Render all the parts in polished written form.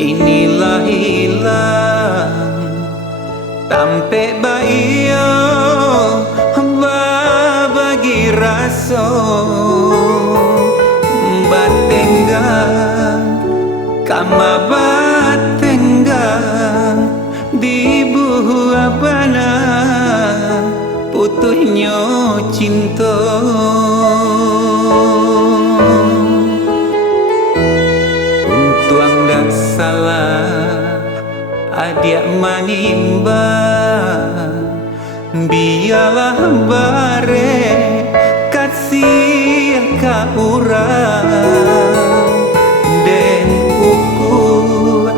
kinilah hilang tampe baio bagi raso batenggang kama batenggang di buah bana putuhnyo cinta untuang dak salah adia manimba biarlah bare kasih ka urang den ukur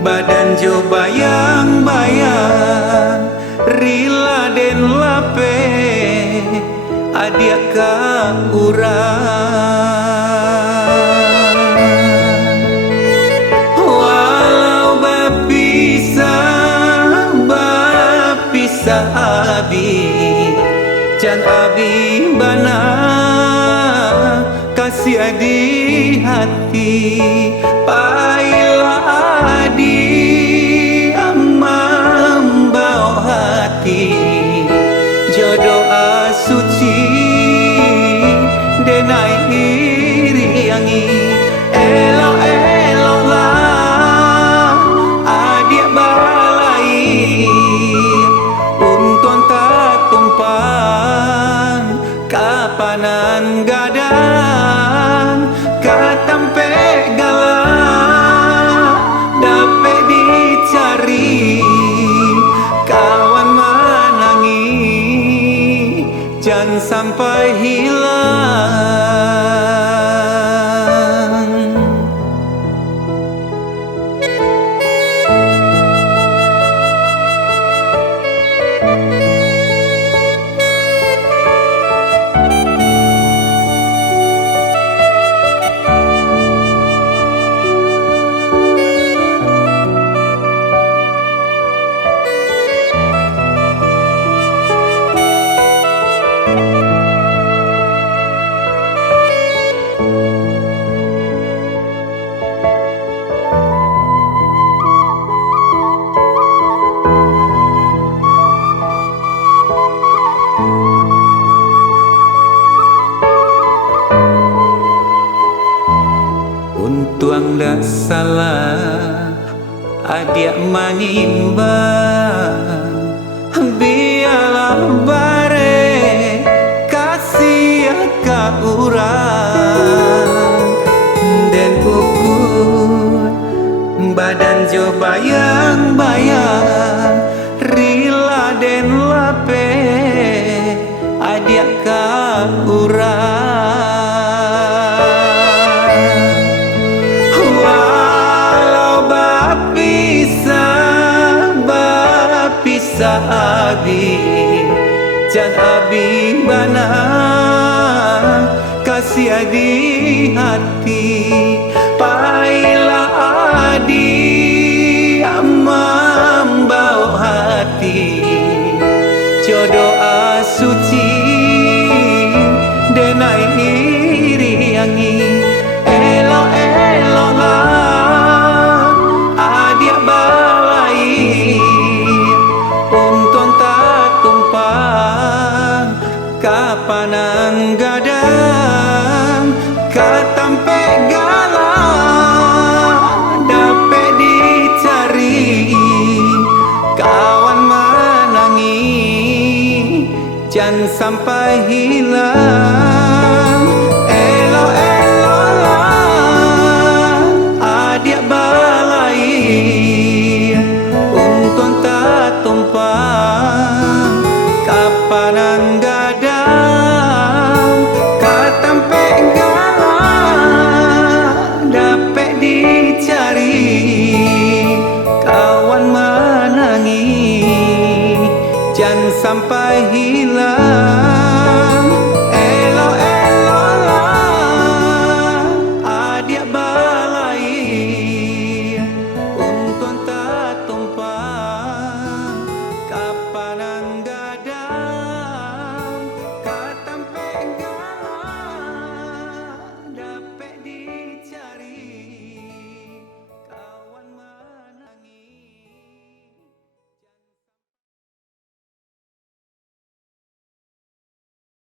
badan jo bayang-bayang rila den lape adia ka urang walau bapisa abi can abi bana kasih di hati pailah adi amam bau hati jodoh asuci denai iriangi elok lah adik balai untung tak tumpang kapanan gadang katampe galak dapat dicari kawan menangi jangan sampai hilang. Untuang dak salah adia manimba biarlah bare kasih ka urang dan ukur badan jo bayang-bayang rila den lape adia ka urang abi can abi bana kasih di hati pailah adi amam bau hati jodoh asuci denai iriangi elok lah adia balai untung tak tumpang kapanan gadang katampe galak dapat dicari kawan menangi jangan sampai hilang elok lah adik balai untung tak tumpang kapanan gadang katampe galak dapat dicari kawan menangi jangan sampai hilang.